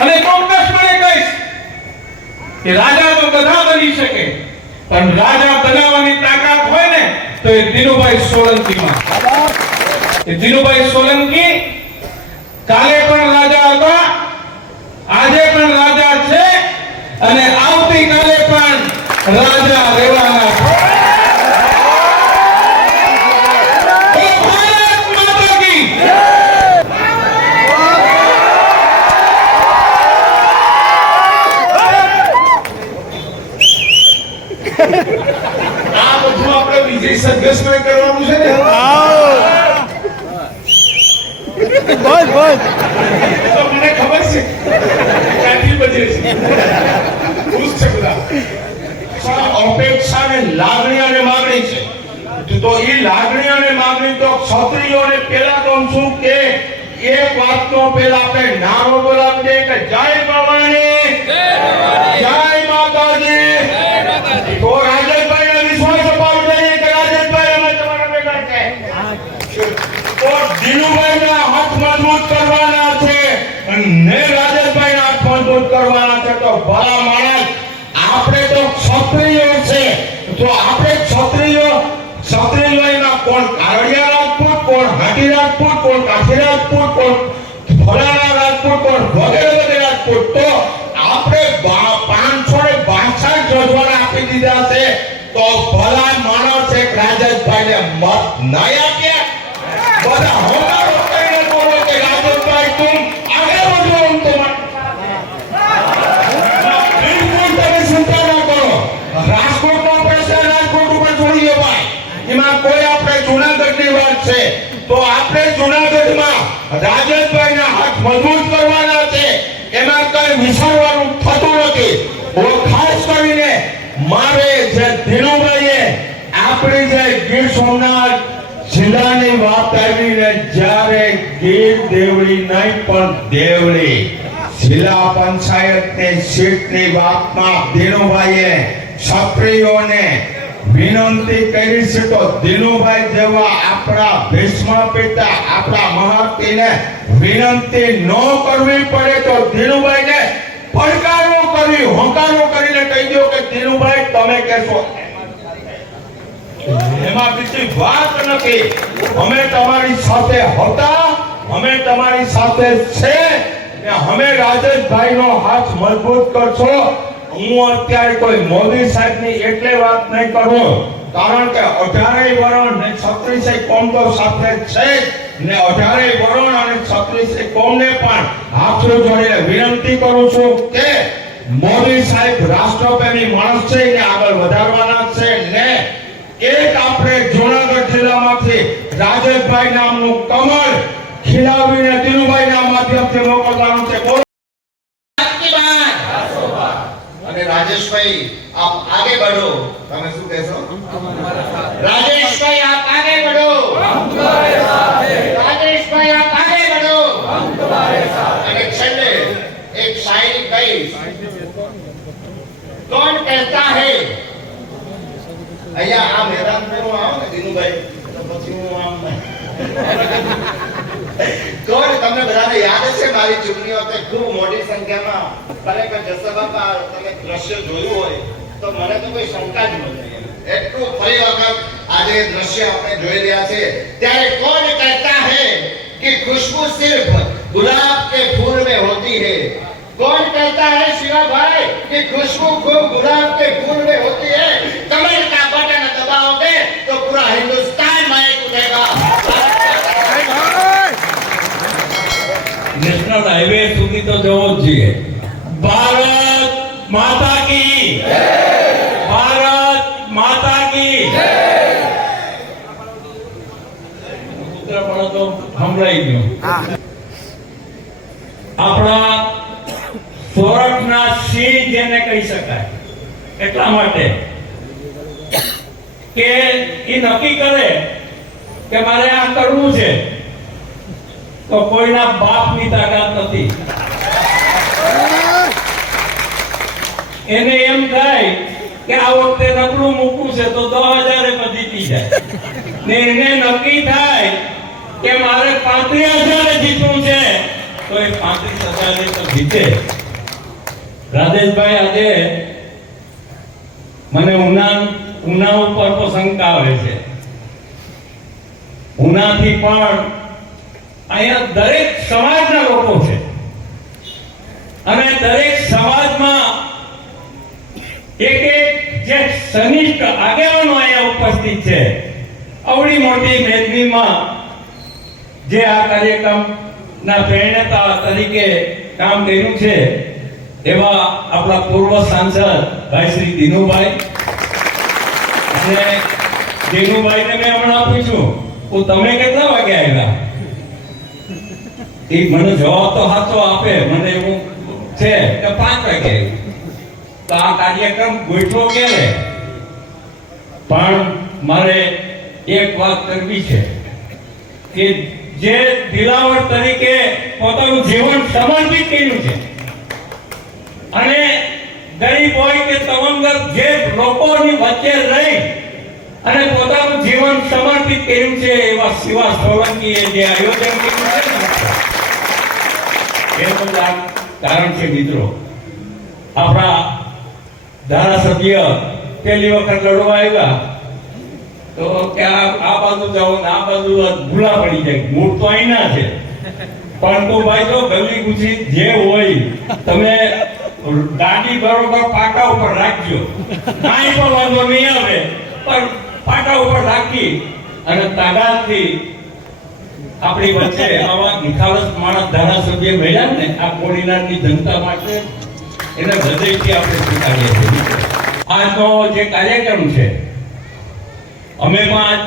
અને ચોક્કસપણે કહીશ કે રાજા તો બધા બની શકે, પણ રાજા બનાવવાની તાકાત હોય ને તો એ દિનુભાઈ સોલંકીમાં. એ દિનુભાઈ સોલંકી કાલે પણ રાજા હતા, આજે પણ રાજા છે અને આવતીકાલે પણ રાજા રહેવાના છે. આ બધું આપણે વિજય સંઘર્ષમાં કરવાનું છે ને. તો મને ખબર છે ક્યાંથી બજે છે. ખુશ છે બધા. અપેક્ષા ને લાગણી અને માંગણી છે. તો એ લાગણી અને માંગણી તો ક્ષત્રિયોને પેલા કહું છું કે એક વાતનો પેલા આપણે નારો બોલાવી દે કે જય ભવાની, જય માતાજી. તો રાજેશભાઈને વિશ્વાસ અપાવી દઈએ કે રાજેશભાઈ અમે તમારા ભેગા છે. તો દિનુભાઈના હાથ મજબૂત કરવાના છે અને રાજેશભાઈના હાથ મજબૂત કરવાના છે. તો ભલા માણસ આપણે તો ક્ષત્રિયો છે. તો આપણે ક્ષત્રિયોમાં કોણ કારડિયા રાજપૂત, કોણ હાટી રાજપૂત, કોણ કાઠી રાજપૂત, કોણ ફલાણા રાજપૂત, કોણ વગેરે વગેરે રાજપૂત. તો આપણે 562 જોજવાના આપી દીધા છે. તો ભલા માણસ એક રાજેશભાઈને મત નહીં આપ્યા. બધા હોનારો કહીને બોલો કે રાજેશભાઈ તું આગળ વધો. હું તો બિલકુલ તમે ચિંતા ના કરો. રાજકોટનો પ્રશ્ન રાજકોટ ઉપર છોડી દો ભાઈ. એમાં કોઈ આપણે જૂનાગઢની વાત છે તો આપણે જૂનાગઢમાં રાજેશભાઈના હાથ મજબૂત કરવાના છે. એમાં કઈ વિચારવાનું થતું નથી. ખાસ કરીને મારે જે દિનુભાઈએ આપણી જે ગીર સોમનાથ જિલ્લાની વાત આવીને જ્યારે ગીર દેવળી નહીં પણ દેવળી જિલ્લા પંચાયતની સીટની વાતમાં દિનુભાઈએ ક્ષત્રિયોને વિનંતી કરી છે. તો દિનુભાઈ જેવા આપણા ભીષ્મ પિતા આપણા મહાતીને વિનંતી ન કરવી પડે તો દિનુભાઈને પડકારો કરી હોંકારો કરીને કહી દો કે દિનુભાઈ તમે કહેશો એમાં બીજી વાત નથી. અમે તમારી સાથે હતા, અમે તમારી સાથે છે ને અમે રાજેશભાઈનો હાથ મજબૂત કરશો. હું અત્યારે કોઈ મોદી સાહેબની એટલે વાત નહીં કરું કારણ કે 18 વરણ ને 36 કોમ તો સાથે છે ને 18 વરણ અને 36 કોમને પણ હાથ જોડીને વિનંતી કરું છું કે મોદી સાહેબ રાષ્ટ્રપ્રેમી માણસ છે ને આગળ વધારવાના છે ને એક આપણે જૂનાગઢ જિલ્લામાંથી રાજેશભાઈ નામનું કમળ ખીલાવીને દિનુભાઈના માધ્યમથી મોકલવાનું છે. અને રાજેશભાઈ આપ આગે बढ़ो. તમે શું કહેશો? રાજેશભાઈ આપ આગે बढ़ो. हम तुम्हारे साथ हैं. રાજેશભાઈ આપ આગે बढ़ो. हम तुम्हारे साथ हैं. અને છેલ્લે એક શાયરી કહીશ. कौन कहता है અહીંયા આ મેદાન પર હું આવું ને દિનુભાઈ તો પછી હું આમ કોણ તમને બધાને યાદ છે મારી ચૂંટણી વખતે ખૂબ મોટી સંખ્યામાં ખરેખર જસબાપા તમે દ્રશ્ય જોયું હોય તો મને તો કોઈ શંકા જ નથી. એટલું ફરી વખત આજે દ્રશ્ય આપણે જોઈ રહ્યા છે ત્યારે કોણ કહેતા है कि खुशबू सिर्फ गुलाब के फूल में होती है. कौन कहता है शिवा भाई कि खुशबू खूब गुलाब के फूल में होती है. कमल का बटन दबाओगे तो पूरा हिंदुस्तान महक उठेगा. નેશનલ હાઈવે સુધી તો જવો જ જોઈએ. ભારત માતા કી જય. ભારત માતા કી જય. સૂત્રપણ તો સંભળાઈ ગયું. આપણા સોરઠના સિંહ જેને કહી શકાય એટલા માટે કે એ નક્કી કરે કે મારે આ કરવું છે તો કોઈના બાપની તાકાત નથી. એને એમ થાય કે આ વખતે નબળું મૂકવું છે તો 10,000 માં જીતી જાય ને એને નક્કી થાય કે મારે 35,000 જીતવું છે તો એ 35,000 તો જીતે. રાજેશભાઈ, આજે મને ઉના ઉપર તો શંકા આવે છે. ઉનાથી પણ અહીંયા દરેક સમાજના લોકો છે અને દરેક સમાજમાં એક જે સનિષ્ઠ આગેવાનો અહીંયા ઉપસ્થિત છે. અવળી મોટી મેદનીમાં જે આ કાર્યક્રમના પ્રેરણાતા તરીકે કામ કર્યું છે એવા આપણા પૂર્વ સાંસદ ભાઈ શ્રી દિનુભાઈ. અને દિનુભાઈને મેં હમણાં પૂછ્યું, તમે કેટલા વાગે આવ્યા? એ મને જવાબ તો સાચો આપે, મને એવું છે કે 5 વાગે. તો આ કાર્યક્રમ ગોઠવો ક્યારે? પણ મારે એક વાત કરવી છે કે જે દિલાવર તરીકે પોતાનું જીવન સમર્પિત કર્યું છે અને ગરીબ હોય કે તવંગર જે લોકોની વચ્ચે રહી અને પોતાનું જીવન સમર્પિત કર્યું છે એવા શિવા સોલંકીએ જે આયોજન કર્યું છે એ બધા કારણ છે. મિત્રો, આપણા ધારાસભ્ય પહેલી વખત લડવા આવ્યા તો કે આ બાજુ જાઓ ને આ બાજુ ભૂલા પડી જાય. મૂળ તો અહીંના છે, પણ તો ભાઈ જો ગલી ગુછી જે હોય તમે ગાડી બરોબર પાટા ઉપર રાખજો, કાંઈ પણ વાંધો નહીં આવે, પણ પાટા ઉપર રાખી અને તાકાતથી આપણી વચ્ચે આવા નિખાલસ માણસ ધારાસભ્ય મળ્યા ને આ કોડીનારની જનતા માટે એને હૃદયથી આપણે સ્વીકારીએ છીએ. આજનો જે કાર્યક્રમ છે, અમે પણ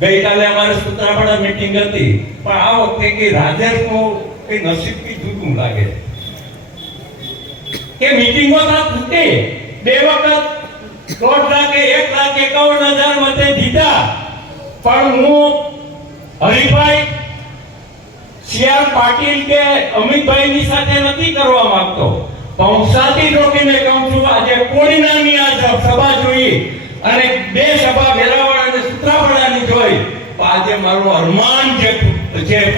ગઈકાલે અમારે સૂત્રાપાડા મીટિંગ હતી, પણ આ વખતે કે રાજેશનું કઈ નસીબ કઈ જુદું લાગે કે મીટિંગો તો થતી 2 વખત 1.5 લાખ 1,51,000 મતે જીતા, પણ હું હરિભાઈ CR પાટીલ કે અમિતભાઈની સાથે નથી કરવા માંગતો. હું સાથી રોકીને કહું છું, આજે કોડીનારની આ સભા જોઈ અને 2 સભા વેરાવળ અને સૂત્રાપાડાની જોઈ, આજે મારું અરમાન જે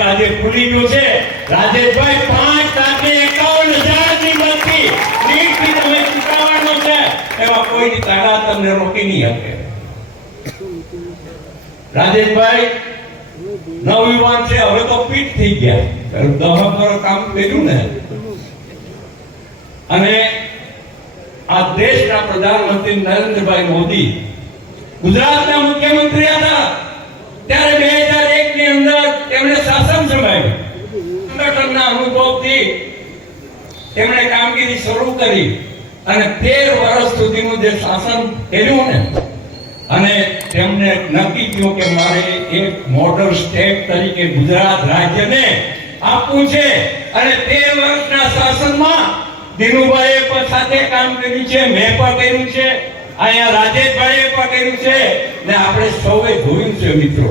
આજે ખુલી ગયું છે. રાજેશભાઈ 5,51,000 ની મતથી લીડથી તમે ચૂકાવવાનો છે, એવા કોઈની તાકાત તમને રોકી નહીં શકે. રાજેશભાઈ નવયુવાન છે, હવે તો ફિટ થઈ ગયા, 10 વર્ષ કામ કર્યું ને. અને આ દેશના પ્રધાનમંત્રી નરેન્દ્રભાઈ મોદી ગુજરાતના મુખ્યમંત્રી હતા ત્યારે 2001 ની અંદર તેમણે શાસન સંભાળ્યું. સંગઠનના અનુભવથી તેમણે કામગીરી શરૂ કરી અને 13 વર્ષ સુધીનું જે શાસન કર્યું ને, અને તેમને નક્કી થયું કે મારે એક મોડલ સ્ટેટ તરીકે ગુજરાત રાજ્યને આપવું છે. અને 13 વર્ષના શાસનમાં દિનુભાઈએ પણ સાથે કામ કર્યું છે, મેં પણ કર્યું છે, અહીંયા રાજેશભાઈએ પણ કર્યું છે ને આપણે સૌએ જોયું છે. મિત્રો,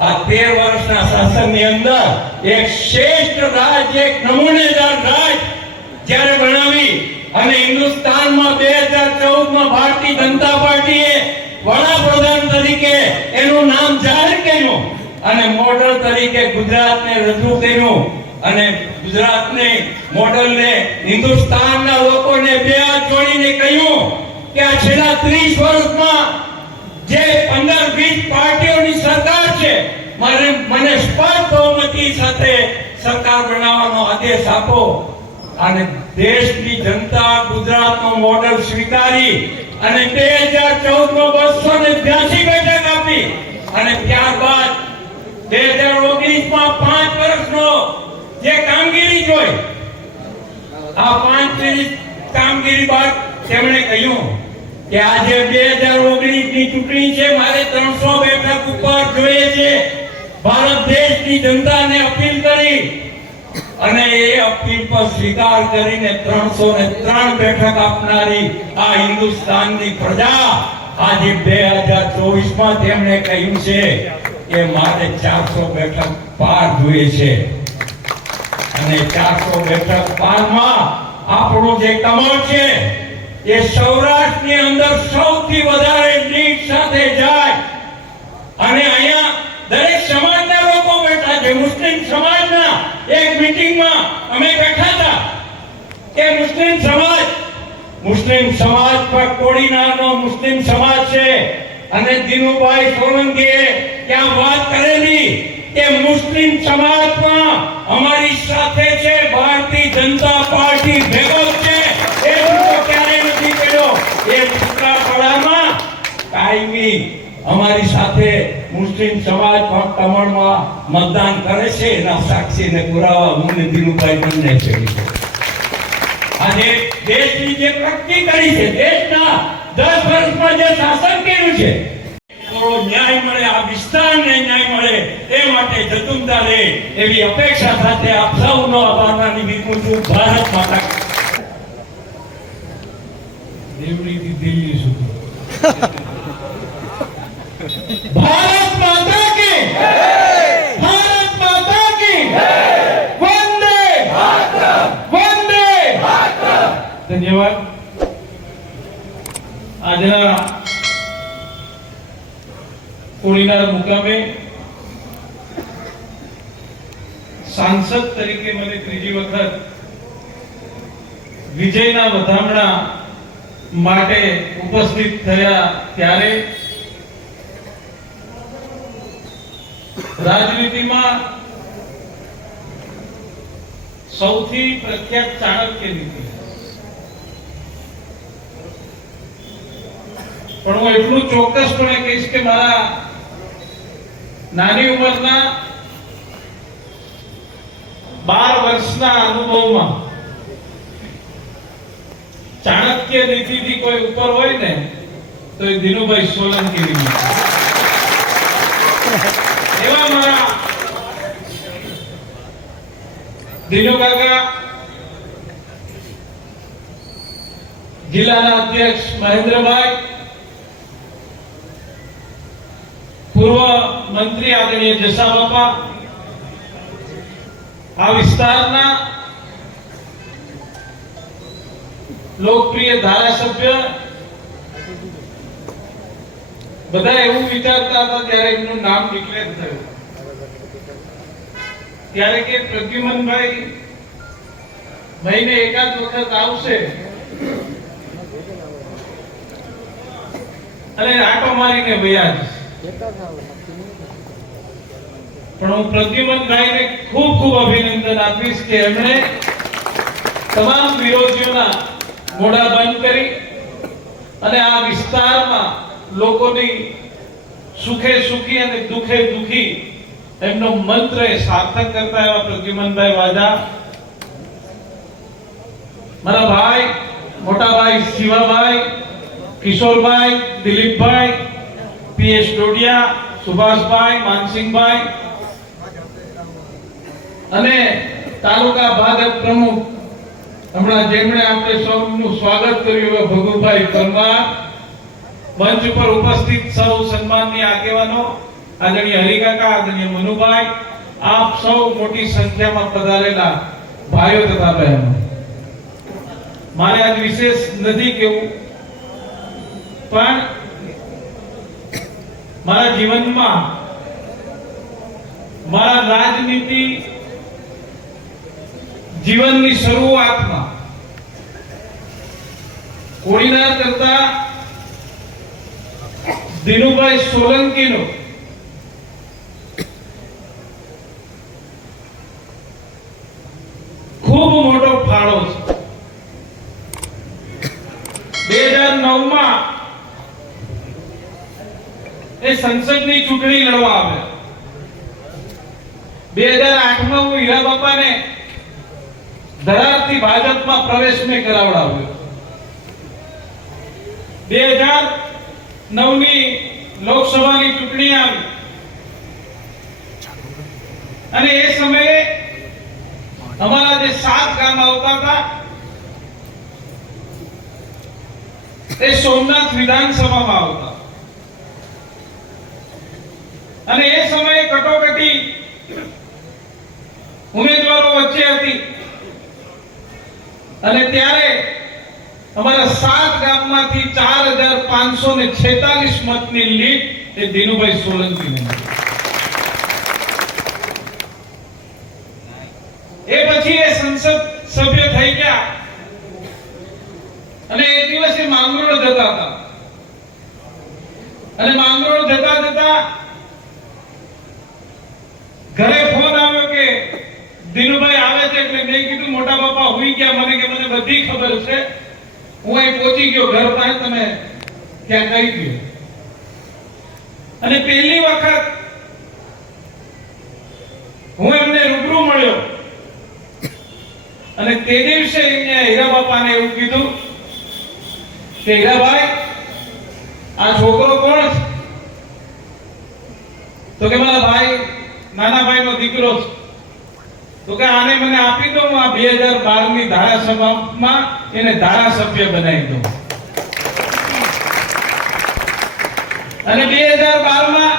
આ 13 વર્ષના શાસનની અંદર એક શ્રેષ્ઠ રાજ, એક નમૂનેદાર રાજ જ્યારે બનાવી અને હિન્દુસ્તાનમાં 2014માં ભારતીય જનતા પાર્ટીએ વડાપ્રધાન તરીકે એનું નામ જાહેર કર્યું અને મોડલ તરીકે ગુજરાતને રજૂ કર્યું અને ગુજરાતને મોડલને હિન્દુસ્તાનના લોકોને 2 હાથ જોડીને કહ્યું કે આ છેલ્લા 30 વર્ષમાં જે 15-20 પાર્ટીઓની સરકાર છે, મને સ્પષ્ટ બહુમતી સાથે સરકાર બનાવવાનો આદેશ આપો. અને દેશની જનતા ગુજરાતનો મોડલ સ્વીકારી અને 2014માં 282 બેઠક આપી અને ત્યારબાદ 2019માં 5 વર્ષનો જે કામગીરી જોઈ, આ 5 વર્ષ કામગીરી બાદ તેમણે કહ્યું કે આજે 2019ની ચૂંટણી છે, મારે 300 બેઠક ઉપર જોઈએ છે. ભારત દેશની જનતાને અપીલ કરી અને એ અપીલ પર સ્વીકાર કરીને 303 બેઠક આપનારી આ હિન્દુસ્તાનની પ્રજા આજે 2024માં તેમણે કહ્યું છે કે મારે 400 બેઠક પાર જોઈએ છે. અને 400 બેઠક પારમાં આપણું જે કમળ છે એ સૌરાષ્ટ્રની અંદર સૌથી વધારે લીડ સાથે જાય. અને અહીંયા દરેક સમાજના લોકો બેઠા છે, મુસ્લિમ સમાજના એક મીટિંગમાં અમે બેઠા હતા કે મુસ્લિમ સમાજ પર કોડીનારનો મુસ્લિમ સમાજ છે અને દિનુભાઈ સોલંકીએ ત્યાં વાત કરેલી કે મુસ્લિમ સમાજમાં અમારી સાથે છે ભારતીય જનતા પાર્ટી ભેગો છે. એ તો ક્યારે નથી કર્યો. એ સૂત્રાપાડામાં કાયમી અમારી સાથે મુસ્લિમ સમાજ કમળમાં મતદાન કરે છે. એના સાક્ષી ને પુરાવા હું ને દિનુભાઈ બંને છે. આજે દેશની જે પ્રગતિ કરી છે, દેશના 10 વર્ષમાં જે શાસન કર્યું છે, થોડો ન્યાય મળે, આ વિસ્તારને ન્યાય મળે એ માટે જતુમતા રહે એવી અપેક્ષા સાથે આપ સૌનો આભાર માની વિકું છું. ભારત માતા દેવડીથી દિલ્હી સુધી ભારત માતા કી ભારત માતા કી વંદે વંદે ધન્યવાદ. આજના કોડીનાર મુકામે સાંસદ તરીકે મને ત્રીજી વખત વિજયના વધામણા માટે ઉપસ્થિત થયા ત્યારે રાજનીતિમાં સૌથી પ્રખ્યાત ચાણક્ય નીતિ, પણ હું એટલું ચોક્કસપણે કહીશ કે મારા નાની ઉંમરના 12 વર્ષના અનુભવમાં ચાણક્ય નીતિથી કોઈ ઉપર હોય ને તો એ દિનુભાઈ સોલંકી ની. એવા મારા દિનુ કાકા, જિલ્લાના અધ્યક્ષ મહેન્દ્રભાઈ, પૂર્વ મંત્રી આદરણીય જસા બાપા, આ વિસ્તારના લોકપ્રિય ધારાસભ્ય, બધા એવું વિચારતા હતા ત્યારે એમનું નામ ડિક્લેર થયું ત્યારે કે પ્રદ્યુમનભાઈ મહિને એકાદ વખત આવશે અને આટો મારીને વયા જશે. પણ હું પ્રદ્યુમનભાઈને ખૂબ ખૂબ અભિનંદન આપીશ કે એમણે તમામ વિરોધીઓના મોઢા બંધ કરી અને આ વિસ્તારમાં લોકોની સુખે સુખી અને દુખે દુખી એમનો મંત્ર એ સાર્થક કરતા એવા પ્રદ્યુમનભાઈ વાજા, મારા ભાઈ, મોટા ભાઈ શિવાભાઈ, કિશોરભાઈ, દિલીપભાઈ, પીએસ ડોડિયા, સુભાષભાઈ, માનસિંહભાઈ અને તાલુકા ભાજપ પ્રમુખ હમણાં જેમણે આપણે સૌનું સ્વાગત કર્યું એવા ભગુભાઈ પરમાર, મંચ ઉપર ઉપસ્થિત સૌ સન્માનની આગેવાનો, આદરણીય હરિકાકા, આદરણીય મનુભાઈ, આપ સૌ મોટી સંખ્યામાં પધારેલા ભાઈઓ તથા બહેનો, મારે આજ વિશેષ નથી કહેવું, પણ મારા જીવનમાં મારા રાજનીતિ જીવનની શરૂઆતમાં કોડીનાર કરતા દિનુભાઈ સોલંકીનો ખૂબ મોટો ફાળો છે. 2009માં એ સંસદની ચૂંટણી લડવા આવ્યા. 2008માં હું હીરા બાપાને ધરારથી ભાજપમાં પ્રવેશ મેં કરાવડાવ્યો. 2009ની લોકસભાની ચૂંટણી આવી અને એ સમયે અમારા જે 7 ગામ આવતા હતા એ સોમનાથ વિધાનસભામાં આવતા અને એ સમયે કટોકટી ઉમેદવારો વચ્ચે હતી અને ત્યારે અમારા 7 ગામમાંથી 4546 મતની લીડ એ દિનુભાઈ સોલંકીને. સંસદ સભ્ય થઈ ગયા અને એક દિવસે માંગરોળ જતા હતા અને માંગરોળ જતા જતા ઘરે ફોન આવ્યો કે દિનુભાઈ આવે છે. એટલે મેં કીધું મોટા બાપા હુઈ ગયા. મને કે મને બધી ખબર છે, હું અહીં પહોંચી ગયો ઘર પાસે, તમે ક્યાં કહી ગયો. અને પહેલી વખત હું એમને રૂબરૂ મળ્યો અને તે દિવસે એમને હીરા બાપાને એવું કીધું કે હીરાભાઈ, આ છોકરો કોણ છે? તો કે મારા ભાઈ, નાના ભાઈનો દીકરો છે. તો કે આને મને આપી દો, હું આ 2012 ની ધારાસભામાં એને ધારાસભ્ય બનાવી દઉં. અને 2012 માં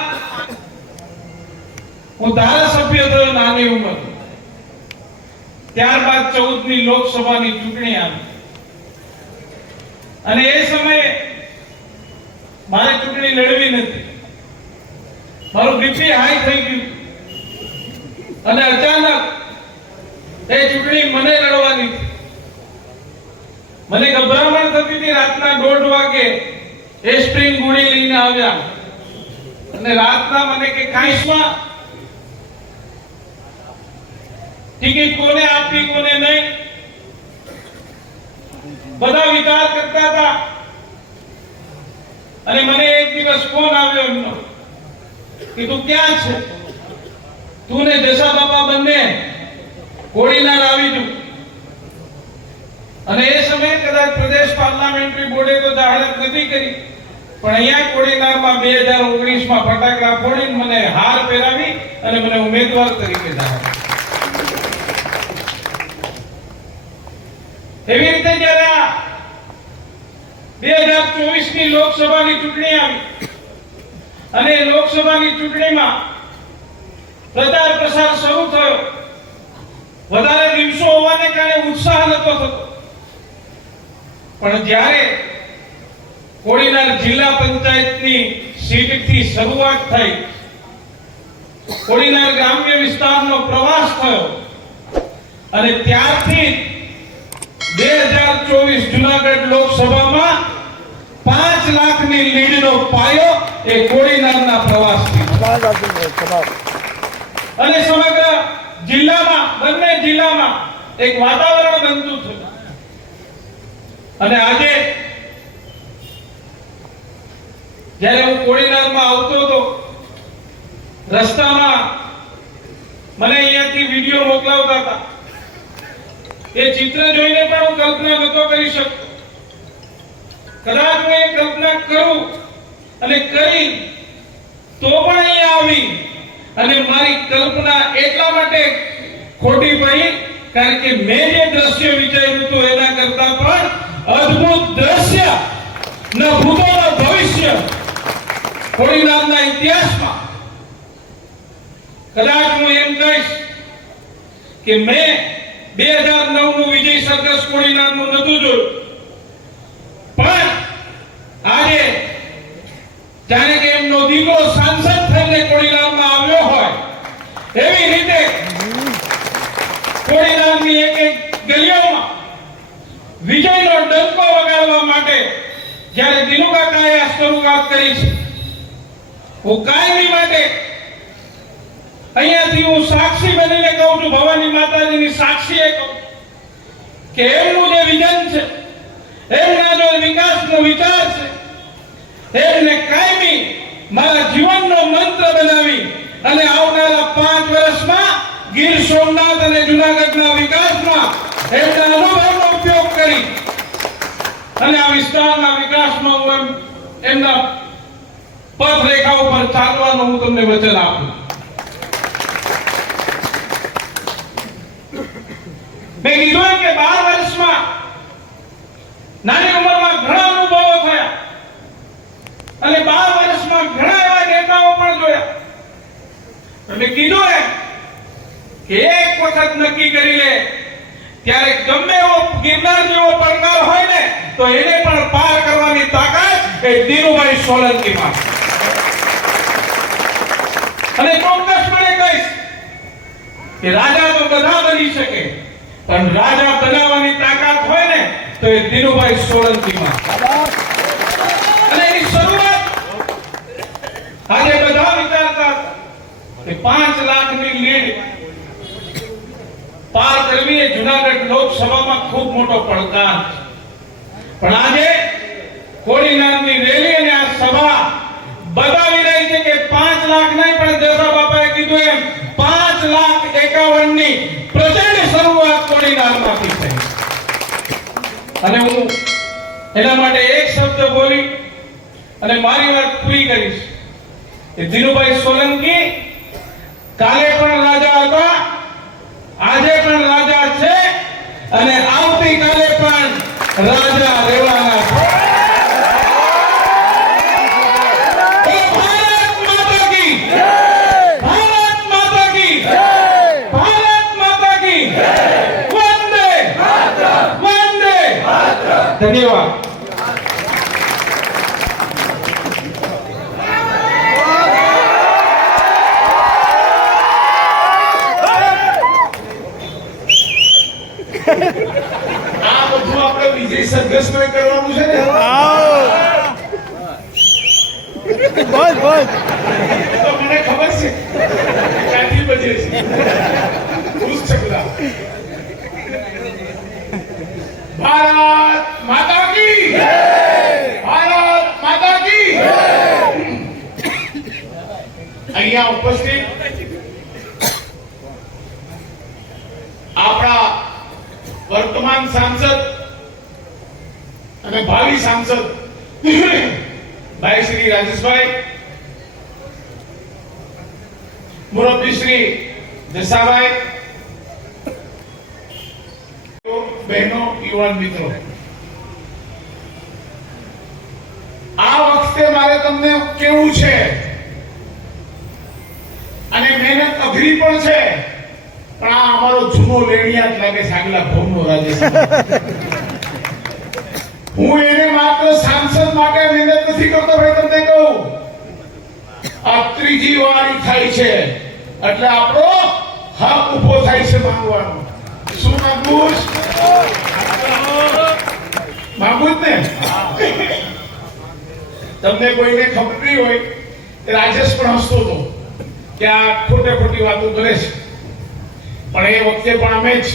હું ધારાસભ્ય થયો નાની ઉંમર. ત્યારબાદ 14 ની લોકસભાની ચૂંટણી આવી અને એ સમયે મારે ચૂંટણી લડવી નથી. મારું બીપી હાઈ થઈ ગયું અને અચાનક એ ચૂંટણી મને લડવાની હતી. મને ગભરામણ થતી હતી. રાતના 1:30 વાગે એ સ્પ્રિંગ ગોળી લઈને આવ્યા અને રાતના મને કે કાંઈસમાં ટિકિટ કોને આપવી કોને નહીં બધા વિચાર કરતા હતા. અને મને એક દિવસ ફોન આવ્યો એમનો કે તું ક્યાં છે? તું ને જસા બાપા બંને કોડીનાર આવી જુ. અને એ સમયે કદાચ પ્રદેશ પાર્લામેન્ટરી બોર્ડે તો જાહેરાત નથી કરી, પણ અહીંયા કોડીનારમાં 2019 માં ફટાકડા ફોડીને મને હાર પહેરાવી અને મને ઉમેદવાર તરીકે જાહેર. એવી રીતે જ્યારે 2024 ની લોકસભાની ચૂંટણી આવી અને લોકસભાની ચૂંટણીમાં પ્રચાર પ્રસાર શરૂ થયો. વધારે દિવસો હોવાને કારણે ઉત્સાહ નતો થતો, પણ જ્યારે કોડીનાર જિલ્લા પંચાયતની સીટથી શરૂઆત થઈ, કોડીનાર ગ્રામ્ય વિસ્તારનો પ્રવાસ થયો અને ત્યારથી 2024 જૂનાગઢ લોકસભામાં 5 લાખની લીડનો પાયો એ કોડીનારના પ્રવાસથી અને સમગ્ર જિલ્લામાં, બંને જિલ્લામાં એક વાતાવરણ બનતું થયું. અને આજે જ્યારે હું કોડીનારમાં આવતો હતો, રસ્તામાં મને અહીંયાથી વિડીયો મોકલાવતા હતા. એ ચિત્ર જોઈને પણ હું કલ્પના નતો કરી શકતો. કદાચ હું એ કલ્પના કરું અને કરી તો પણ અહીંયા આવી અને મારી કલ્પના એટલા માટે ખોટી પડી કારણ કે મેં જે દ્રશ્ય વિચાર્યું હતું એના કરતા પણ અદ્ભુત દ્રશ્ય ન ભૂતો ન ભવિષ્ય કોડીનારના ઇતિહાસમાં. કદાચ હું એમ કહીશ કે મેં 2009 નું વિજય સરઘસ કોડીનારનું નતું જોયું, પણ આજે જાણે કે એમનો દીકરો સાંસદ થઈને કોડીનારમાં આવ્યો હોય એવી રીતે કોડીનારની એક એક ગલીઓમાં વિજયનો ડંકો વગાડવા માટે જ્યારે દિનુકાકાએ આ શરૂઆત કરી છે, હું કાયમી માટે અહીંયાથી હું સાક્ષી બનીને કહું છું, ભવાની માતાજીની સાક્ષીએ કહું કે એમનું જે વિઝન છે, એમના જો વિકાસનો વિચાર છે, એમને કાયમી મારા જીવનનો મંત્ર બનાવી અને આવનારા 5 વર્ષમાં ગીર સોમનાથ અને જૂનાગઢના વિકાસમાં એમના અનુભવનો ઉપયોગ કરી અને આ વિસ્તારના વિકાસમાં હું એમના પથ રેખા ઉપર ચાલવાનું હું તમને વચન આપું. મેં કીધું કે 12 વર્ષમાં નાની ઉંમરમાં ઘણા અનુભવો થયા અને 12 વર્ષમાં ઘણા એવા નેતાઓ પણ જોયા. મેં કીધું કે એક વખત નક્કી કરી લે ત્યારે ગમે એવો ગિરનાર જેવો પડકાર હોય ને તો એને પણ પાર કરવાની તાકાત એ દિનુભાઈ સોલંકીમાં. અને ચોક્કસપણે કહીશ કે રાજા તો બધા બની શકે પણ રાજા બનાવવાની તાકાત હોય ને તો એ દિનુભાઈ સોલંકીમાં. અને એની શરૂઆત આજે બધા વિચારતા કે 5 લાખની લીડ પાર કરવી એ જુનાગઢ લોકસભામાં ખૂબ મોટો પડકાર છે. પણ આજે કોડીનારની રેલી અને આ સભા બતાવી રહી છે કે 5 લાખ નહીં પણ જસા બાપાએ કીધું એમ 5,51,000 ની પ્રચંડ શરૂઆત કોડીનારમાંથી થઈ. અને હું એના માટે એક શબ્દ બોલી અને મારી વાત પૂરી કરીશ કે દિનુભાઈ સોલંકી કાલે પણ રાજા હતા, આજે પણ રાજા છે અને આવતીકાલે પણ રાજા રહેવાના છે. ભારત માતા કી જય! ભારત માતા કી જય! ભારત માતા કી જય! વંદે માતરમ! વંદે માતરમ! ધન્યવાદ. આ બધું આપણે વિજય સરઘસમાં કરવાનું છે ને. તો મને ખબર છે ક્યાંથી બજે છે. ખુશ છે બધા. ભારત માતા કી જય! ભારત માતા કી જય! અહીંયા ઉપસ્થિત આપણા વર્તમાન સાંસદ અને ભાવિ સાંસદ ભાઈ શ્રી રાજેશભાઈ, મુરબ્બી શ્રી જસાભાઈ, બહેનો, યુવાન મિત્રો, આ વખતે મારે તમને કેવું છે અને મહેનત અઘરી પણ છે પણ આ અમારો જૂનો લેણિયાત લાગે સાગલા ભોમનો રાજેશ. હું એને માત્ર સાંસદ માટે મહેનત નથી કરતો ભાઈ, તમને કહું આ ત્રીજી વાર થાય છે એટલે આપણો હક ઉભો થાય છે માંગવાનો. શું માંગવું? માંગવું જ ને. તમને કોઈને ખબર નહીં હોય રાજેશ પણ હસતો હતો કે આ ખોટે ખોટી વાતો કરે છે, પણ એ વખતે પણ અમે જ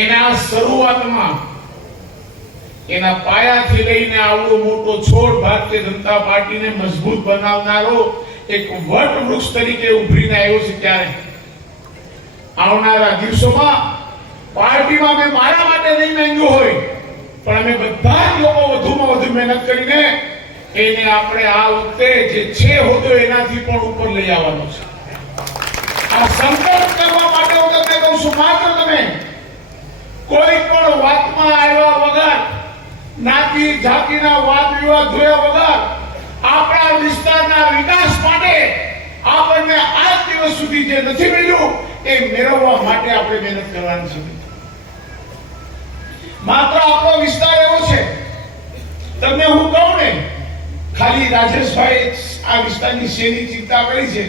એના શરૂઆતમાં એના પાયાથી લઈને આવડો મોટો છોડ ભારતીય જનતા પાર્ટીને મજબૂત બનાવનારો એક વટ વૃક્ષ તરીકે ઉભરીને આવ્યો છે. ત્યારે આવનારા દિવસોમાં પાર્ટીમાં મેં મારા માટે નહીં માંગ્યું હોય પણ અમે બધા જ લોકો વધુમાં વધુ મહેનત કરીને એને આપણે આ વખતે જે છે હોદ્દો એનાથી પણ ઉપર લઈ આવવાનો છે. આ સંકલ્પ કરવા માટે હું તમને કહું છું, માત્ર તમે કોઈ પણ વાતમાં આવ્યા વગર, નાતી જાતિના વાદ વિવાદ જોયા વગર આપણા વિસ્તારના વિકાસ માટે આપણને આજ દિવસ સુધી જે નથી મળ્યું એ મેળવવા માટે આપણે મહેનત કરવાની છે. માત્ર આપણો વિસ્તાર એવો છે, તમને હું કહું ને, ખાલી રાજેશભાઈ આ વિસ્તારની શેની ચિંતા કરી છે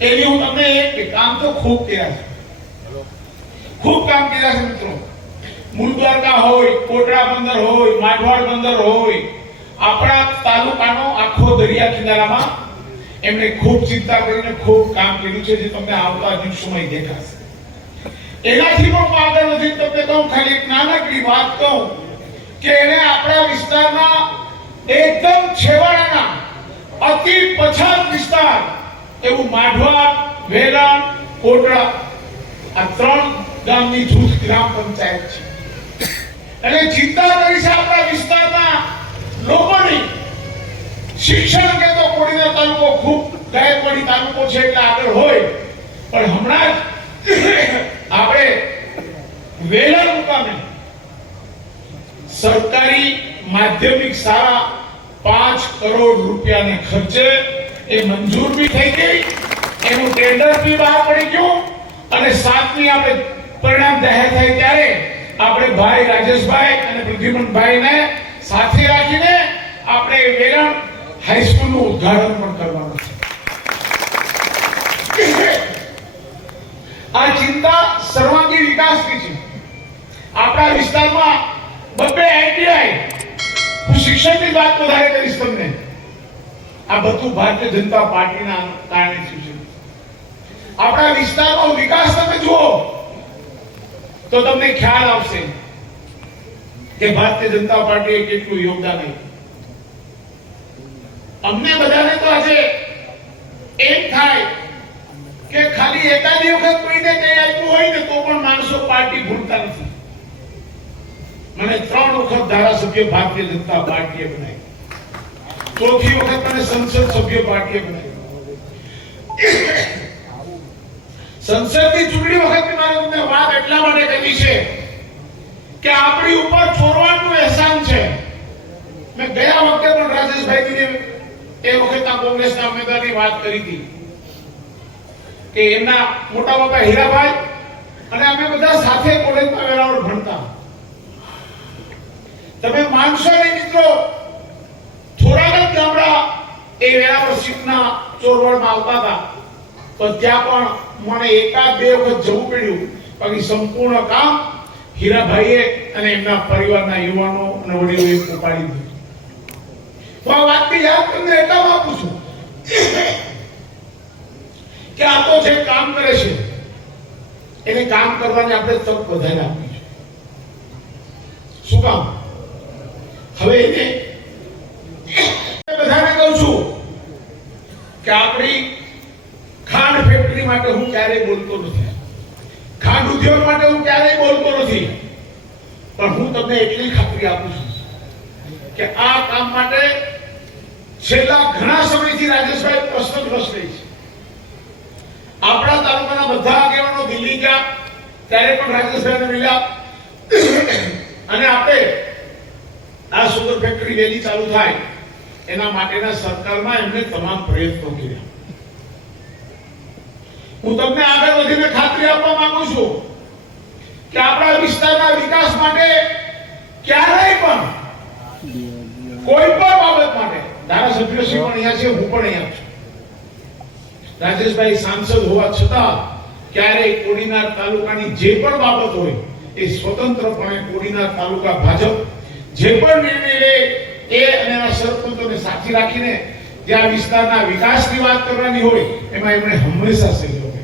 એની હું તમને એક કામ તો ખૂબ કર્યા છે, ખૂબ કામ કર્યા છે મિત્રો. મૂળદ્વારકા હોય, કોટડા બંદર હોય, માઢવાડ બંદર હોય, આપણા તાલુકાનો આખો દરિયા કિનારામાં એમણે ખૂબ ચિંતા કરીને ખૂબ કામ કર્યું છે, જે તમને આવતા દિવસોમાં દેખાશે. એનાથી પણ હું આગળ નથી તમને કહું, ખાલી એક નાનકડી વાત કહું કે એને આપણા વિસ્તારના એકદમ છેવાડાના અતિ પછાત વિસ્તાર એવું માઢવાડ, વેરાણ, કોટડા આ 3 ગામની જૂથ ગ્રામ પંચાયત છે. અને ચિંતા કરી છે આપણા વિસ્તારના લોકોની. શિક્ષણ કે તો કોડીનાર તાલુકો ખૂબ ગાયકવાડી તાલુકો છે એટલે આગળ હોય, પણ હમણાં જ આપણે વેરાણ મુકામે સરકારી માધ્યમિક શાળા 5 કરોડ રૂપિયાને ખર્ચે એ મંજૂર બી થઈ ગઈ, એનું ટેન્ડર બી બહાર પડી ગયું અને 7મી આપણે પરિણામ જાહેર થાય ત્યારે આપણે ભાઈ રાજેશભાઈ અને પ્રદ્યુમનભાઈને સાથે રાખીને આપણે વેરાણ હાઈસ્કૂલનું ઉદ્ઘાટન પણ કરવાનું છે. આ ચિંતા સર્વાંગી વિકાસની છે. આપણા વિસ્તારમાં 2 આઈટીઆઈ, હું શિક્ષણની વાત વધારે કરીશ તમને. આ બધું ભારતીય જનતા પાર્ટીના કારણે થયું છે. આપણા વિસ્તારનો વિકાસ તમે જુઓ તો તમને ખ્યાલ આવશે કે ભારતીય જનતા પાર્ટીએ કેટલું યોગદાન આપ્યું. અમને બધાને તો આજે એમ થાય કે ખાલી એકાદી વખત કોઈને કઈ આપ્યું હોય ને તો પણ માણસો પાર્ટી ભૂલતા નથી. મને 3 વખત ધારાસભ્ય ભારતીય જનતા પાર્ટીએ બનાવી, 4થી વખત મને સંસદ સભ્ય પાર્ટીએ બનાવી. સંસદની ચૂંટણી વખતે મારે તમને વાત એટલા માટે કરી છે કે આપણી ઉપર ચોરવાનું અહેસાન છે. મેં ગયા વખતે પણ રાજેશભાઈને એ વખતના કોંગ્રેસના ઉમેદવારની વાત કરી હતી કે એમના મોટા બાપા હીરાભાઈ અને અમે બધા સાથે કોલેજમાં વેરાવળ ભણતા. તમે માનશો નહીં મિત્રો, થોડા જ ગામડા એ વેરાવળ સીટના ચોરવાડમાં આવતા હતા તો ત્યાં પણ મને 1-2 વખત જવું પડ્યું. બાકી સંપૂર્ણ કામ હીરાભાઈએ અને એમના પરિવારના યુવાનો અને વડીલોએ ઉપાડી દીધું. તો આ વાતની યાદ તમને એટલા આપું છું કે આ તો જે કામ કરે છે એને કામ કરવાની આપણે તક વધારે આપી છે. શું કામ? હવે એને બધાને કહું છું કે આપણી ખાંડ ફેક્ટરી માટે હું ક્યારેય બોલતો નથી, ખાંડ ઉદ્યોગ માટે હું ક્યારેય બોલતો નથી, પણ હું તમને એટલી ખાતરી આપું છું કે આ કામ માટે છેલ્લા ઘણા સમયથી રાજેશભાઈ પ્રશ્નગ્રસ્ત રહી છે. આપણા તાલુકાના બધા આગેવાનો દિલ્હી ગયા ત્યારે પણ રાજેશભાઈને મળ્યા અને આપણે આ સુગર ફેક્ટરી વહેલી ચાલુ થાય એના માટેના સરકારમાં એમને તમામ પ્રયત્નો કર્યા. હું તમને આગળ વધીને ખાતરી આપવા માંગુ છું કે આપણા વિસ્તારના વિકાસ માટે ક્યારેય પણ કોઈ પણ બાબત માટે ધારાસભ્યશ્રી પણ અહીંયા છે, હું પણ અહીંયા છું. રાજેશભાઈ સાંસદ હોવા છતાં ક્યારેય કોડીનાર તાલુકાની જે પણ બાબત હોય એ સ્વતંત્રપણે કોડીનાર તાલુકા ભાજપ જે પણ નિર્ણય લે એ અને એના સરપંચોને સાથી રાખીને જે આ વિસ્તારના વિકાસની વાત કરવાની હોય એમાં એમણે હંમેશા સહયોગ.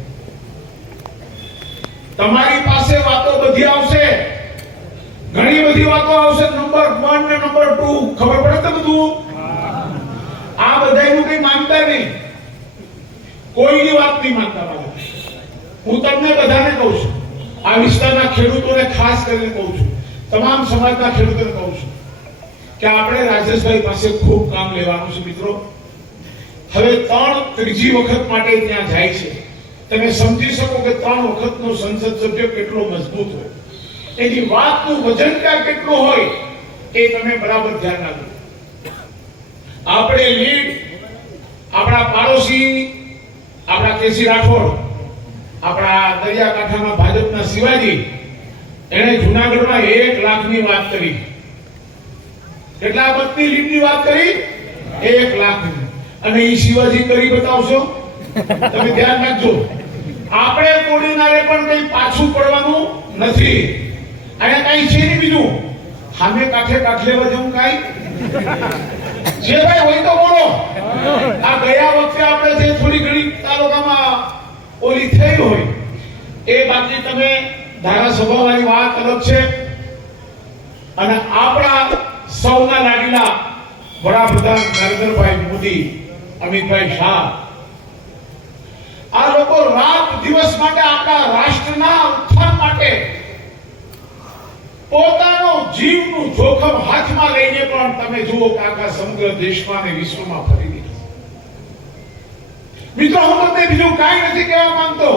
તમારી પાસે વાતો બધી આવશે, ઘણી બધી વાતો આવશે, નંબર 1 ને નંબર 2 ખબર પડે તો બધું. આ બધાયનું કઈ માનતા નહીં, કોઈની વાત નહીં માનતા. હું તમને બધાને કહું છું, આ વિસ્તારના ખેડૂતોને ખાસ કરીને કહું છું, તમામ સમાજના ખેડૂતોને કહું છું કે આપણે રાજેશભાઈ પાસે ખૂબ કામ લેવાનું છે મિત્રો. હવે ત્રીજી વખત માટે ત્યાં જાય છે. તમે સમજી શકો કે 3 વખતનો સંસદ સભ્ય કેટલો મજબૂત હોય, એની વાતનું વજન કેટલું હોય એ તમે બરાબર ધ્યાન રાખો. આપણે લીડ આપણા પાડોશી આપણા કેસી રાઠોડ, આપણા દરિયાકાંઠાના ભાજપના શિવાજી, એને જૂનાગઢમાં 1 લાખની વાત કરી. કેટલા મતની લીડની વાત કરી? 1 લાખની. અને એ શિવાજી કરી બતાવશો? તમે ધ્યાન રાખજો, આપણે કોડીનારે પણ કઈ પાછું પડવાનું નથી. અને કઈ છે નહીં બીજું, સામે કાઠે લેવા જવું કઈ જે ભાઈ હોય તો બોલો. આ ગયા વખતે આપણે જે થોડી ઘણી તાલુકામાં ઓલી થઈ હોય એ બાકી તમે ધારાસભાની વાત અલગ છે. અને આપણા સૌના લાડીલા વડાપ્રધાન નરેન્દ્રભાઈ મોદી, અમિતભાઈ શાહ, આ લોકો રાત દિવસ માટે આપણા રાષ્ટ્રના ઉત્થાન માટે પોતાનો જીવનું જોખમ હાથમાં લઈને પણ તમે જુઓ કે આખા સમગ્ર દેશમાં અને વિશ્વમાં ફરી દીધું. મિત્રો, હું તમને બીજું કાંઈ નથી કહેવા માંગતો.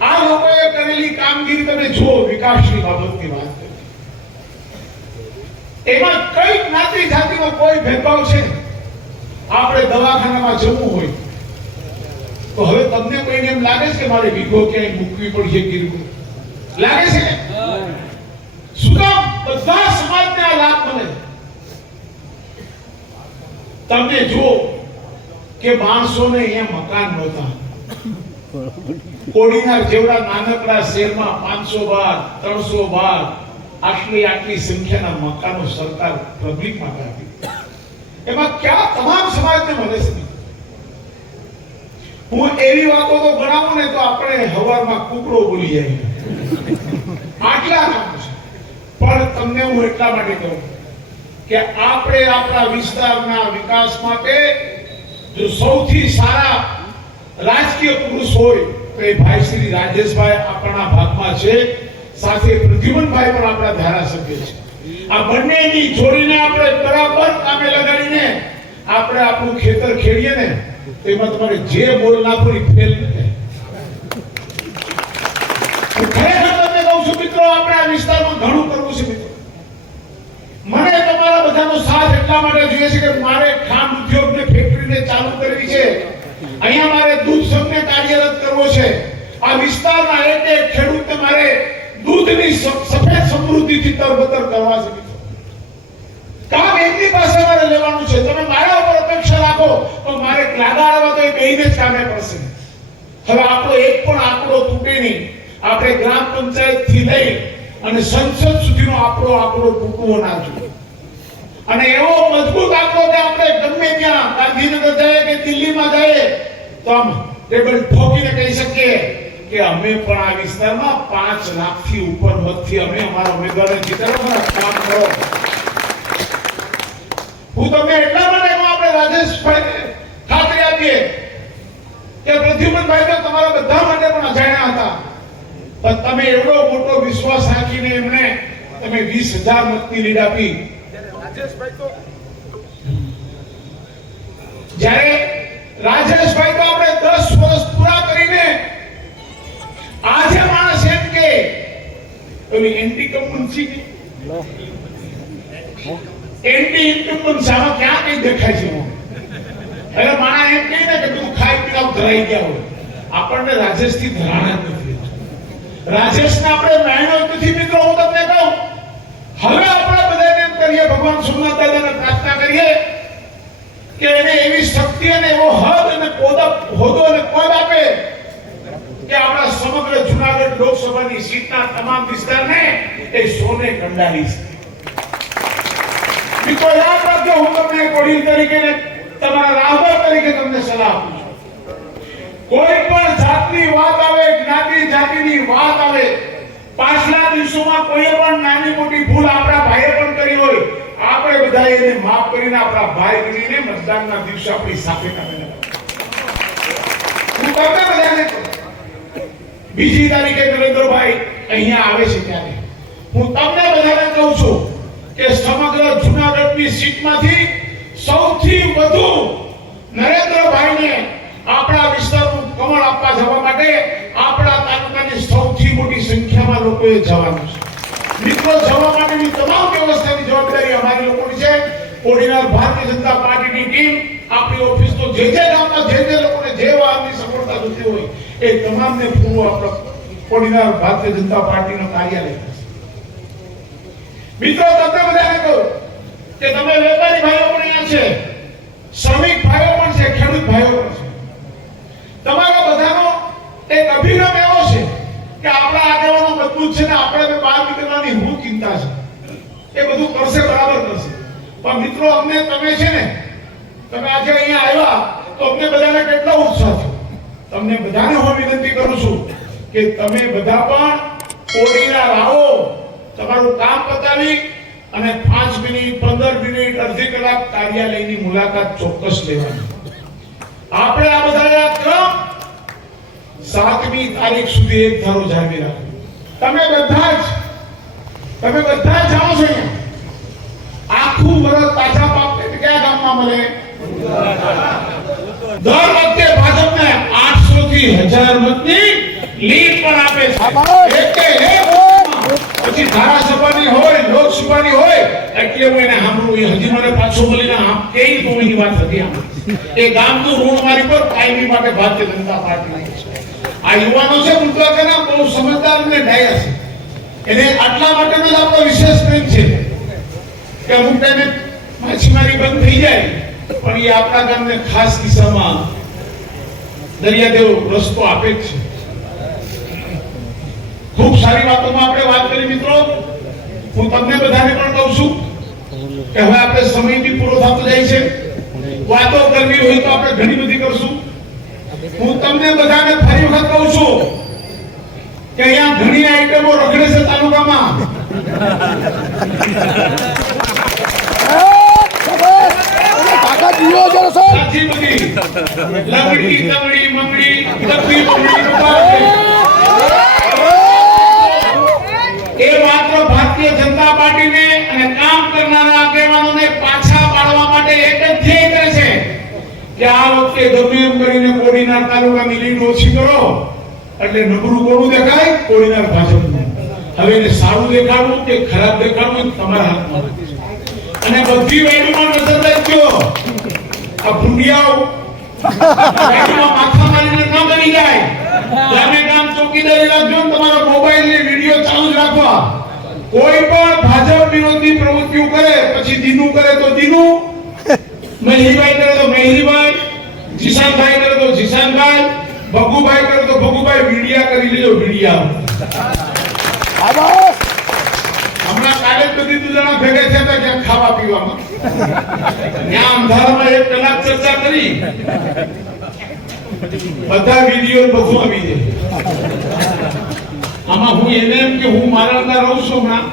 આ લોકોએ કરેલી કામગીરી તમે જુઓ, વિકાસની બાબતની વાત કરી, એમાં કઈ જ્ઞાતિ જાતિનો કોઈ ભેદભાવ છે. આપણે દવાખાનામાં જવું હોય તો હવે તમને કોઈને એમ લાગે છે કે મારે વીઘો ક્યાંય મૂકવી પડશે, ગીરવું લાગે છે? શું કામ? બધા સમાજને આ લાભ મળે. તમે જુઓ કે માણસોને અહીંયા મકાન નહોતા, કોડીનાર જેવડા નાનકડા શહેરમાં 512 312 આટલી સંખ્યાના મકાનો સરકાર પબ્લિક માટે આપી. એમાં ક્યાં તમામ સમાજને મળે છે? હું એવી વાતો તો ગણાવું ને તો આપણે હવારમાં કુકડો બોલી જાય. આટલા કામ છે. પણ તમને હું એટલા માટે કહું કે આપણે આપણા વિસ્તારના વિકાસ માટે જો સૌથી સારા રાજકીય પુરુષ હોય તો એ ભાઈ શ્રી રાજેશભાઈ આપણા ભાગમાં છે. સાથે પ્રદ્યુમનભાઈ પણ આપણા ધારાસભ્ય છે. આ બંનેની જોડીને આપણે બરાબર કામે લગાડીને આપણે આપણું ખેતર ખેડીએ ને તો એમાં તમારે જે બોલ નાખો એ ફેલ ન થાય. ખરેખર તમને કહું છું મિત્રો, આપણે આ વિસ્તારમાં ઘણું કરવું છે મિત્રો. મને તમારા બધાનો સાથ એટલા માટે જોઈએ છે કે મારે ખાંડ ઉદ્યોગને ફેક્ટરીને ચાલુ કરવી છે. અહીંયા મારે દૂધ સંઘને કાર્યરત કરવો છે. આ વિસ્તારના એક ખેડૂતને મારે દૂધની સફેદ સમૃદ્ધિથી તરબતર કરવા છે મિત્રો. કામ એમની પાસે મારે લેવાનું છે. તમે મારા ઉપર અપેક્ષા રાખો તો મારે લાગાડવા તો એ બેહીને જ કામે પડશે. હવે આપણો એક પણ આંકડો તૂટે નહીં. આપણે ગ્રામ પંચાયત થી લઈ અને સંસદ સુધીનો આપણો આંકડો તૂટવો ના જોઈએ. અને એવો મજબૂત આંકડો કે આપણે ગમે ત્યાં ગાંધીનગર જાય કે દિલ્હીમાં જાય તો આમ ટેબલ ઠોકીને કહી શકીએ કે અમે પણ આ વિસ્તારમાં 5 લાખથી ઉપર મતથી અમે અમારા ઉમેદવારને જીતાડો, કામ કરો. હું તમને એટલા માટે આપણે રાજેશભાઈને ખાતરી આપીએ કે પ્રદ્યુમનભાઈ તો તમારા બધા માટે પણ અજાણ્યા હતા, પણ તમે એવડો મોટો વિશ્વાસ રાખીને એમને તમે 20,000 મતની લીડ આપી. જ્યારે રાજેશભાઈ તો આપણે 10 વર્ષ પૂરા કરીને આજે માણસ એમ કે ઓલી એન્ટી કમ્પન્સી એન્ટી ઇન્કમ્પન્સી આમાં ક્યાં કઈ દેખાય છે? એટલે માણસ એમ કહે ને કે તું ખાઈ પીને ધરાઈ ગયા હોય. આપણને રાજેશથી ધરાણા જ નથી. રાજેશને આપણે મહેનત નથી મિત્રો. હું તમને કહું, હવે આપણે બધાને એમ કરીએ, ભગવાન સોમનાથ દાદાને પ્રાર્થના કરીએ કે એને એવી શક્તિ અને એવો હદ અને હોદો અને પદ આપે કે આપણા સમગ્ર જુનાગઢ લોકસભાની સીટના તમામ વિસ્તારને એ સોને કંડારી છે. મિત્રો યાદ રાખજો, હું તમને એક વડીલ તરીકે ને તમારા રાહબર તરીકે તમને સલાહ આપું છું. કોઈ પણ જાતની વાત આવે, જ્ઞાતિ જાતિની વાત આવે, પાછલા દિવસોમાં કોઈ પણ નાની મોટી ભૂલ આપણા ભાઈએ પણ કરી હોય, આપણે બધા એને માફ કરીને આપણા ભાઈ કરીને મતદાનના દિવસે આપણી સાથે કામે લગાડો. હું તમને બધાને બીજી તારીખે નરેન્દ્રભાઈ અહીંયા આવે છે ત્યારે હું તમને બધાને કહું છું કે સમગ્ર જૂનાગઢની સીટમાંથી સૌથી વધુ નરેન્દ્રભાઈને આપણા વિસ્તારનું કમળ આપવા જવા માટે આપણા તાલુકાની સૌથી મોટી સંખ્યામાં લોકોએ જવાનું છે. મિત્રો, જવા માટેની તમામ વ્યવસ્થાની જવાબદારી અમારી લોકોની છે. કોડીનાર ભારતીય જનતા પાર્ટીની ટીમ આપણી ઓફિસ તો જે ગામમાં જે લોકોને જે વાહનની સફળતા જોતી હોય એ તમામને પૂરું આપણો કોડીનાર ભારતીય જનતા પાર્ટીનું કાર્યાલય છે. મિત્રો, તમને બધાને કહું કે તમે વેપારી ભાઈઓ પણ અહીંયા છે, શ્રમિક ભાઈઓ પણ છે, ખેડૂત ભાઈઓ પણ છે. તમારા બધાનો એક અભિગમ એવો છે કે આપણા આગેવાનો મજબૂત છે ને આપણે બહાર નીકળવાની હું ચિંતા છે. એ બધું કરશે, બરાબર કરશે. પણ મિત્રો, અમને તમે છે ને, તમે આજે અહીંયા આવ્યા તો અમને બધાને કેટલો ઉત્સાહ છે. તમને બધાને હું વિનંતી કરું છું કે તમે બધા પણ કોડીનાર આવો, તમારું કામ પતાવી અને 5 મિનિટ 15 મિનિટ અડધી કલાક કાર્યાલયની મુલાકાત ચોક્કસ લેવાની. આપણે આ બધા ક્રમ 7મી તારીખ સુધી એક ધારો જાળવી રાખો. તમે બધા જ જાણો છો આખું વર્ષ તાજા પાક કયા ગામમાં મળે? દર વખતે ભાજપને 800 થી 1000 મતની લીડ પણ આપે છે. પછી ધારાસભાની હોય, લોકસભાની હોય, એટલે હું એને સાંભળું. હજી મને પાછો મળીને કેવી કોઈની વાત હતી. એ ગામનું ઋણ મારી પર કાયમી માટે ભારતીય જનતા પાર્ટી નાખે છે. આ યુવાનો છે ઉદ્યોગના બહુ સમજદાર અને ડાયા છે. એને આટલા માટેનો જ આપણો વિશેષ પ્રેમ છે કે અમુક ટાઈમે માછીમારી બંધ થઈ જાય પણ એ આપણા ગામને ખાસ કિસ્સામાં દરિયાદેવ રસ્તો આપે જ છે. સારી વાતોમાં આપણે વાત કરી મિત્રો. હું તમને બધાને પણ કહું છું કે હવે આપણે સમય બી પૂરો થતો જાય છે. વાતો કરવી હોય તો આપણે ઘણી બધી કરશું. હું તમને બધાને ફરી વખત કહું છું કે અહીંયા ઘણી આઈટમો રખડે છે તાલુકામાં. સાચી બધી લંગડી તંગડી મંગડી લપી મંગડી એ માત્ર ભારતીય જનતા પાર્ટીને અને કામ કરનારા આગેવાનોને પાછા પાડવા માટે એક જ ધ્યેય કરે છે કે આ વખતે ગમે એમ કરીને કોડીનાર તાલુકાની લીડ ઓછી કરો એટલે નબળું કોનું દેખાય? કોડીનાર ભાજપનું. હવે એને સારું દેખાડવું કે ખરાબ દેખાડવું એ તમારા હાથમાં. અને બધી વાયડીમાં નજર રાખજો. આ ભૂંડિયાઓ વાયડીમાં માથા મારીને ન બની જાય. ગામે ગામ ચોકીદારી રાખજો ને તમારા મોબાઈલની વિડિયો ચાલુ જ રાખવા. કોઈ પણ ભાજપ વિરોધી પ્રવૃત્તિઓ કરે પછી દીનું કરે તો દીનું, મહેરીભાઈ કરે તો મહેરીભાઈ, જીશાનભાઈ કરે તો જીશાનભાઈ, ભગુભાઈ કરે તો ભગુભાઈ. વિડિયા કરી લેજો વિડિયા. હમણાં કાલે જ બધી દુજણા ભેગા થયા હતા ક્યાંક ખાવા પીવામાં. ત્યાં અંધારામાં 1 કલાક ચર્ચા કરી. બધા વિડિયો બધું આવી જાય. આમાં હું એને એમ કે હું મારા અંદર રહું છું હમણાં,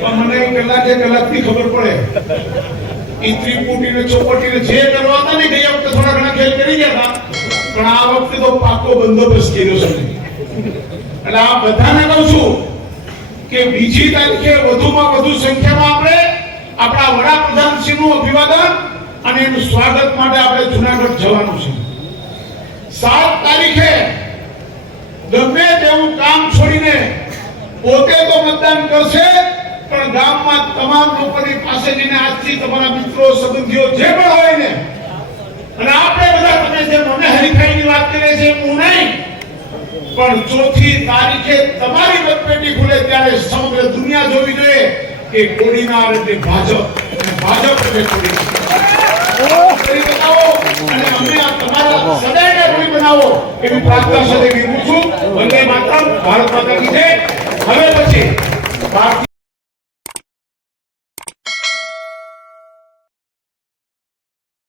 પણ મને કલાકથી ખબર પડે. એ ત્રિપુટી ને ચોપટી ને જે કરવા હતા ને ગયા વખતે થોડા ઘણા ખેલ કરી ગયા હતા, પણ આ વખતે તો પાકો બંદોબસ્ત કર્યો છે. એટલે આ બધાને કહું છું કે બીજી તારીખે વધુમાં વધુ સંખ્યામાં આપણે આપણા વડાપ્રધાનશ્રીનું અભિવાદન અને એનું સ્વાગત માટે આપણે જુનાગઢ જવાનું છે. 7 તારીખે ગમે તેવું કામ છોડીને પોતે તો મતદાન કરશે, પણ ગામમાં તમામ લોકોની પાસે જઈને આજથી તમારા મિત્રો સંબંધીઓ જે પણ હોય ને, અને આપણે બધા તમે જે મને હરીફાઈની વાત કરે છે હું નહીં, પણ 4મી તારીખે તમારી મતપેટી ખુલે ત્યારે સમગ્ર દુનિયા જોવી જોઈએ કે કોડીનાર એટલે ભાજપ અને ભાજપ એટલે કોડીનાર. કરી બતાવો અને અમે આ તમારા સદાયને કોઈ બનાવો એવી પ્રાર્થના સાથે વિનંતી છું. વંદે માતરમ. ભારત માતા કી જય. હવે પછી